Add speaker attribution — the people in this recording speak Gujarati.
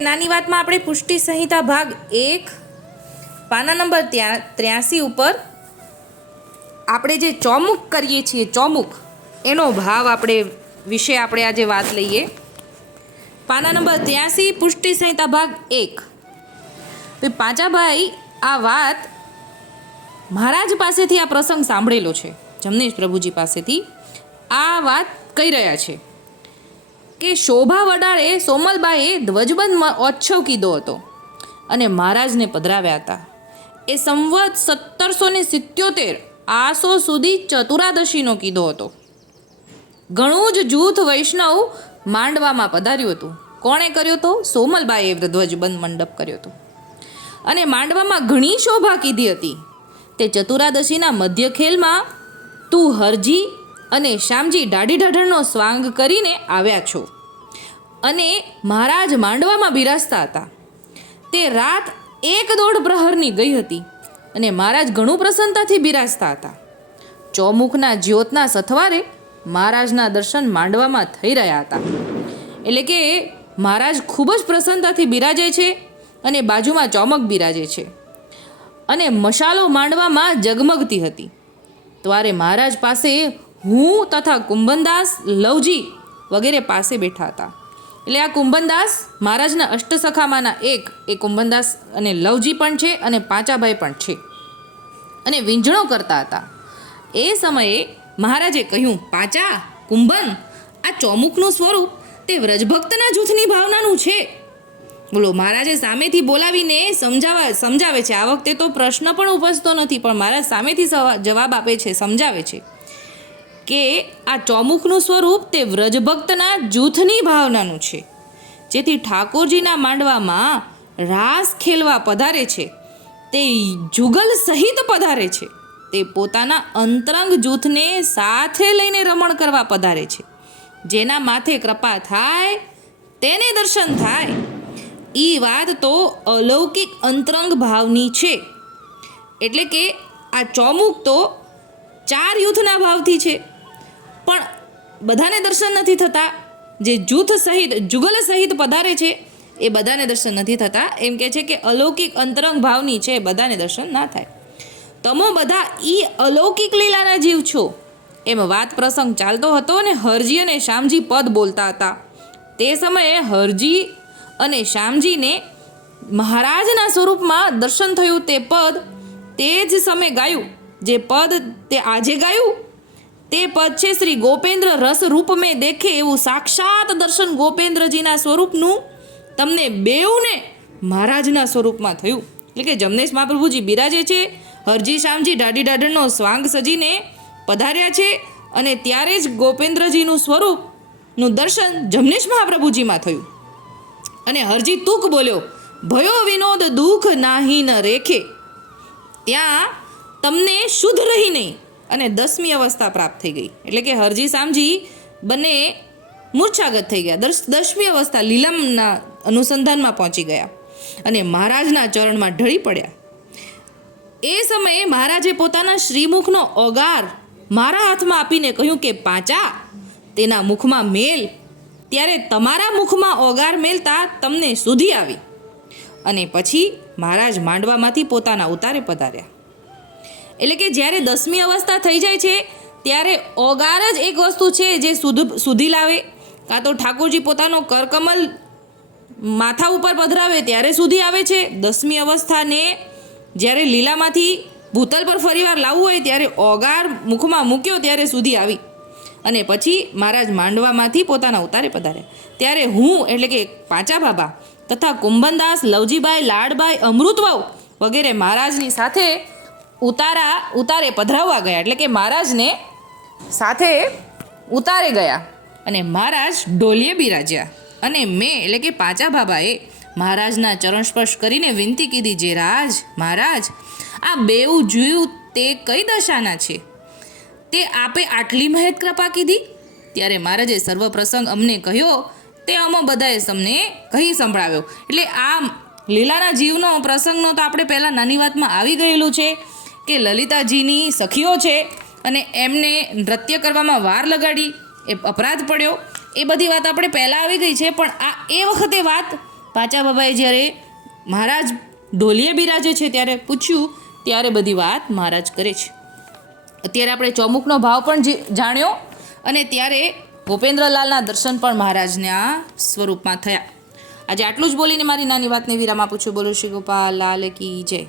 Speaker 1: નાની વાતમાં આપણે પુષ્ટિ સંહિતા ભાગ એક, પાના નંબર ત્ર્યાસી ઉપર આપણે જે ચોમુક કરીએ છીએ ચોમુક એનો ભાવ આપણે વિશે આપણે આજે વાત લઈએ. પાના નંબર ત્યાસી પુષ્ટિ સંહિતા ભાગ એક. ભાઈ પાંચાભાઈ, આ વાત મહારાજ પાસેથી આ પ્રસંગ સાંભળેલો છે. જમનેશ પ્રભુજી પાસેથી આ વાત કહી રહ્યા છે. કે શોભા વડાળે સોમલબાઈએ ધ્વજબંધ ઓચ્છવ કીધો હતો અને મહારાજને પધરાવ્યા હતા. એ સંવત સત્તરસો ને સિત્યોતેર આસો સુધી ચતુરાદશીનો કીધો હતો. ઘણું જ જૂથ વૈષ્ણવ માંડવામાં પધાર્યું હતું. કોણે કર્યો હતો સોમલબાઈએ ધ્વજબંધ મંડપ કર્યો હતો. અને માંડવામાં ઘણી શોભા કીધી હતી. તે ચતુરાદશીના મધ્ય ખેલમાં તું હરજી અને શ્યામજી દાઢી ઢાઢણનો સ્વાંગ કરીને આવ્યા છો. અને મહારાજ માંડવામાં બિરાજતા હતા. તે રાત એક દોઢ પ્રહરની ગઈ હતી અને મહારાજ ઘણું પ્રસન્નતાથી બિરાજતા હતા. ચોમુખના જ્યોતના સથવારે મહારાજના દર્શન માંડવામાં થઈ રહ્યા હતા. એટલે કે મહારાજ ખૂબ જ પ્રસન્નતાથી બિરાજે છે અને બાજુમાં ચોમક બિરાજે છે. અને મશાલો માંડવામાં જગમગતી હતી. ત્યારે મહારાજ પાસે હું તથા કુંભનદાસ લવજી વગેરે પાસે બેઠા હતા. એટલે આ કુંભનદાસ મહારાજના અષ્ટસખામાંના એક, એ કુંભનદાસ અને લવજી પણ છે અને પાંચાભાઈ પણ છે. અને વીંઝણો કરતા હતા. એ સમયે મહારાજે કહ્યું, પાંચા, કુંભન, આ ચોમુકનું સ્વરૂપ તે વ્રજભક્તના જૂથની ભાવનાનું છે. બોલો, મહારાજે સામેથી બોલાવીને સમજાવવા સમજાવે છે. આ વખતે તો પ્રશ્ન પણ ઉપજતો નથી, પણ મહારાજ સામેથી જવાબ આપે છે, સમજાવે છે. કે આ ચોમુખનું સ્વરૂપ તે વ્રજભક્તના જૂથની ભાવનાનું છે. જેથી ઠાકોરજીના માંડવામાં રાસ ખેલવા પધારે છે. તે જુગલ સહિત પધારે છે. તે પોતાના અંતરંગ જૂથને સાથે લઈને રમણ કરવા પધારે છે. જેના માથે કૃપા થાય, તેને દર્શન થાય. એ વાત તો અલૌકિક અંતરંગ ભાવની છે. એટલે કે આ ચોમુક તો ચાર યુથના ભાવથી છે. પણ બધાને દર્શન નથી થતા. જે જૂથ સહિત, જુગલ સહિત પધારે છે, એ બધાને દર્શન નથી થતા. એમ કે છે કે અલૌકિક અંતરંગ ભાવની છે, બધાને દર્શન ના થાય. તમો બધા ઈ અલૌકિક લીલાના જીવ છો. એમ વાત પ્રસંગ ચાલતો હતો અને હરજી અને શ્યામજી પદ બોલતા હતા. તે સમયે હરજી અને શ્યામજીને મહારાજના સ્વરૂપમાં દર્શન થયું તે પદ તે જ સમયે ગાયું. જે પદ તે આજે ગાયું તે પદ છે શ્રી ગોપેન્દ્ર રસ રૂપ મેં દેખે એવું સાક્ષાત દર્શન ગોપેન્દ્રજીના સ્વરૂપનું તમને બેઉને મહારાજના સ્વરૂપમાં થયું. એટલે કે જમનેશ મહાપ્રભુજી બિરાજે છે, હરજી શ્યામજી ડાડી ઢાઢણનો સ્વાંગ સજીને પધાર્યા છે અને ત્યારે જ ગોપેન્દ્રજીનું સ્વરૂપનું દર્શન જમનેશ મહાપ્રભુજીમાં થયું. અને હરજી તુક બોલ્યો, ભયો વિનોદ દુઃખ નાહી ન રેખે. ત્યાં તમને શુદ્ધ રહી નહીં. અને દસમી અવસ્થા પ્રાપ્ત થઈ ગઈ. એટલે કે હરજી સામજી બંને મૂર્છાગત થઈ ગયા. દસ, દસમી અવસ્થા લીલમના અનુસંધાનમાં પહોંચી ગયા અને મહારાજના ચરણમાં ઢળી પડ્યા. એ સમયે મહારાજે પોતાના શ્રીમુખનો ઓગાર મારા હાથમાં આપીને કહ્યું કે, પાંચા, તેના મુખમાં મેલ. ત્યારે તમારા મુખમાં ઓગાર મેલતા તમને સુધી આવી. અને પછી મહારાજ માંડવામાંથી પોતાના ઉતારે પધાર્યા. એટલે કે જ્યારે દસમી અવસ્થા થઈ જાય છે, ત્યારે ઓગાર જ એક વસ્તુ છે જે સુધ સુધી લાવે. કાં તો ઠાકોરજી પોતાનો કરકમલ માથા ઉપર પધરાવે ત્યારે સુધી આવે છે. દસમી અવસ્થાને જ્યારે લીલામાંથી ભૂતલ પર ફરીવાર લાવવું હોય ત્યારે ઓગાર મુખમાં મૂક્યો ત્યારે સુધી આવી. અને પછી મહારાજ માંડવામાંથી પોતાના ઉતારે પધાર્યા ત્યારે હું એટલે કે પાંચા બાબા તથા કુંભનદાસ, લવજીભાઈ લાડભાઈ અમૃતવાવ વગેરે મહારાજની સાથે ઉતારા, ઉતારે પધરાવવા ગયા. એટલે કે મહારાજને સાથે ઉતારે ગયા અને મહારાજ ઢોલીએ બિરાજ્યા. અને મેં, એટલે કે પાચા બાબાએ, મહારાજના ચરણ સ્પર્શ કરીને વિનંતી કીધી, જે રાજ, મહારાજ, આ બેઉ જોયું તે કઈ દશાના છે? તે આપે આટલી મહેત કૃપા કીધી? ત્યારે મહારાજે સર્વ પ્રસંગ અમને કહ્યો, તે અમે બધાએ તમને કહી સંભળાવ્યો. એટલે આ લીલાના જીવનો પ્રસંગનો તો આપણે પહેલાં નાની વાતમાં આવી ગયેલું છે. કે લલિતાજીની સખીઓ છે અને એમને નૃત્ય કરવામાં વાર લગાડી, એ અપરાધ પડ્યો. એ બધી વાત આપણે પહેલાં આવી ગઈ છે, પણ આ એ વખતે વાત પાચા બાબાએ જ્યારે મહારાજ ઢોલીએ બિરાજે છે ત્યારે પૂછ્યું, ત્યારે બધી વાત મહારાજ કરે છે. અત્યારે આપણે ચોમુકનો ભાવ પણ જાણ્યો અને ત્યારે ભૂપેન્દ્રલાલના દર્શન પણ મહારાજના સ્વરૂપમાં થયા. આજે આટલું જ બોલીને મારી નાની વાતને વિરામ આપું છું. બોલો શ્રી ગોપાલ, લાલ કી જય.